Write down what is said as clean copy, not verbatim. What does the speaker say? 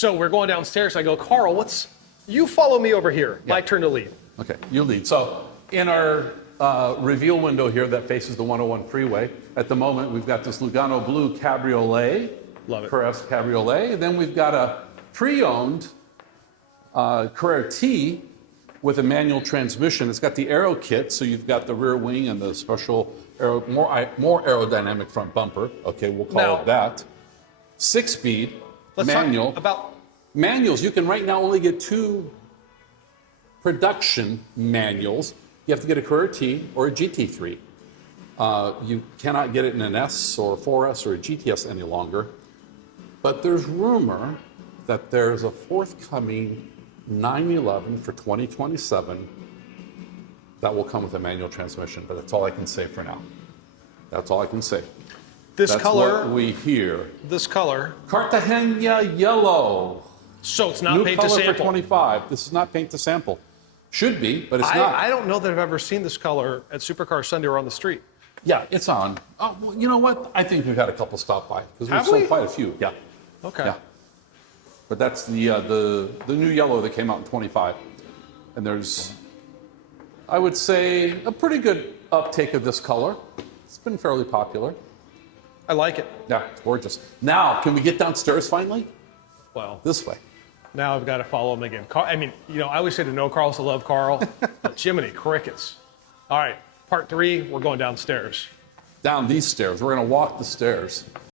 So we're going downstairs. I go, Carl, you follow me over here. Yeah. My turn to lead. Okay, you lead. So in our reveal window here that faces the 101 freeway, at the moment we've got this Lugano Blue Cabriolet. Love it. Carrera Cabriolet. And then we've got a pre-owned Carrera T with a manual transmission. It's got the aero kit, so you've got the rear wing and the special more aerodynamic front bumper. Okay, we'll call it that. 6-speed manual. Talk about manuals. You can right now only get 2 production manuals. You have to get a Carrera T or a GT3. You cannot get it in an S or 4S or a GTS any longer. But there's rumor that there's a forthcoming 911 for 2027 that will come with a manual transmission, but that's all I can say for now. That's all I can say. this That's color. what we hear. This color. Cartagena yellow. So it's not New paint to color for sample. 25. This is not paint to sample. Should be, but it's not. I don't know that I've ever seen this color at Supercar Sunday or on the street. Yeah, it's on. Oh, well, you know what? I think we've had a couple stop by because we've Have sold we? quite a few. Yeah. Okay. Yeah. But that's the new yellow that came out in 25. And there's, I would say, a pretty good uptake of this color. It's been fairly popular. I like it. Yeah, it's gorgeous. Now, can we get downstairs finally? Well, This way. now I've got to follow him again. I mean, I always say to know Carl is to love Carl. But Jiminy crickets. All right, part 3, we're going downstairs. Down these stairs. We're going to walk the stairs.